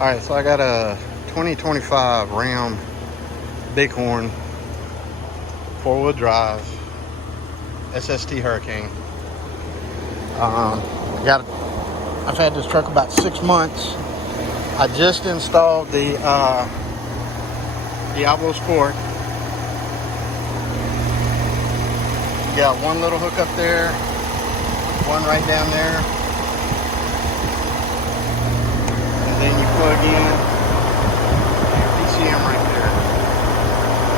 Alright, so I got a 2025 Ram Bighorn 4-wheel drive SST Hurricane. I've had this truck about 6 months. I just installed the DiabloSport. You got one little hook up there, one right down there, and then you plug in your PCM right there.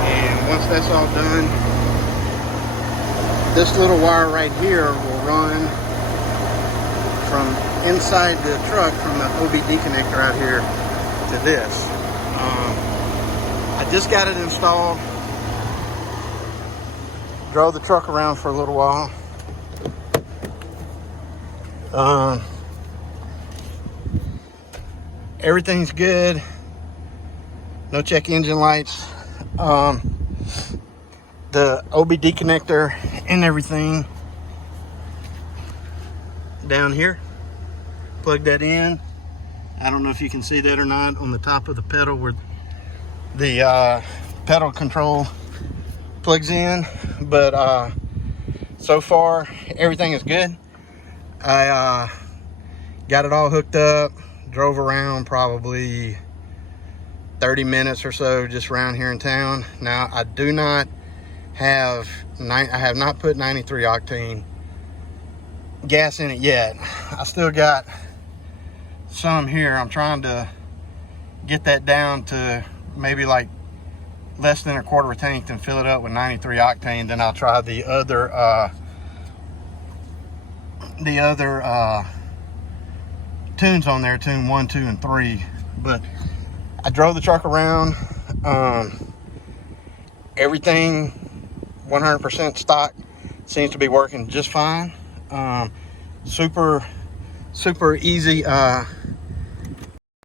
And once that's all done, this little wire right here will run from inside the truck, from the OBD connector out here to this. I just got it installed. Drove the truck around for a little while. Everything's good. No check engine lights. The OBD connector and everything down here. Plug that in. I don't know if you can see that or not on the top of the pedal where the pedal control plugs in, but so far everything is good. I got it all hooked up, drove around probably 30 minutes or so just around here in town. Now I do not have I have not put 93 octane gas in it yet. I still got some here. I'm trying to get that down to maybe like less than a quarter of a tank and fill it up with 93 octane. Then I'll try the other tunes on there, tune 1, 2, and 3. But I drove the truck around. Everything 100% stock seems to be working just fine. Super easy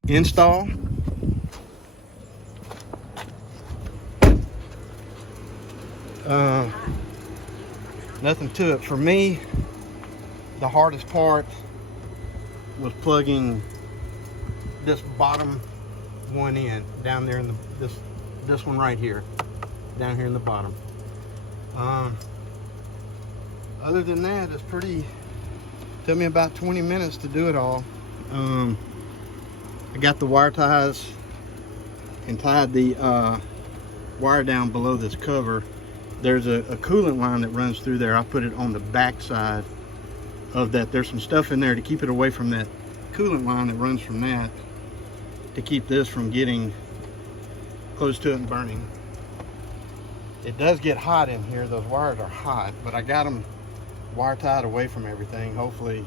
install. Nothing to it. For me, the hardest part was plugging this bottom one in down there in this one right here, down here in the bottom. Other than that, it's pretty. Took me about 20 minutes to do it all. I got the wire ties and tied the wire down below this cover. There's a coolant line that runs through there. I put it on the back side of that. There's some stuff in there to keep it away from that coolant line that runs from that, to keep this from getting close to it and burning. It does get hot in here. Those wires are hot, but I got them wire tied away from everything. Hopefully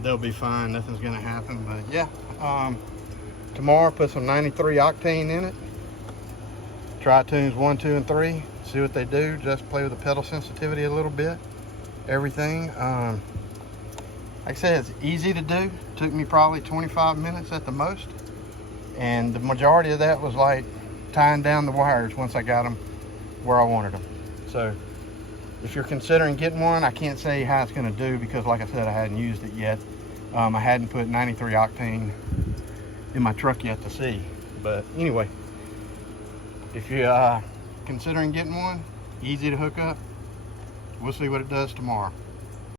they'll be fine. Nothing's gonna happen. But yeah, tomorrow put some 93 octane in it. Try tunes 1, 2, and 3. See what they do. Just play with the pedal sensitivity a little bit. Everything. Like I said, it's easy to do. Took me probably 25 minutes at the most. And the majority of that was like tying down the wires once I got them where I wanted them. So if you're considering getting one, I can't say how it's going to do because, like I said, I hadn't used it yet. I hadn't put 93 octane in my truck yet to see. But anyway, if you're considering getting one, easy to hook up. We'll see what it does tomorrow.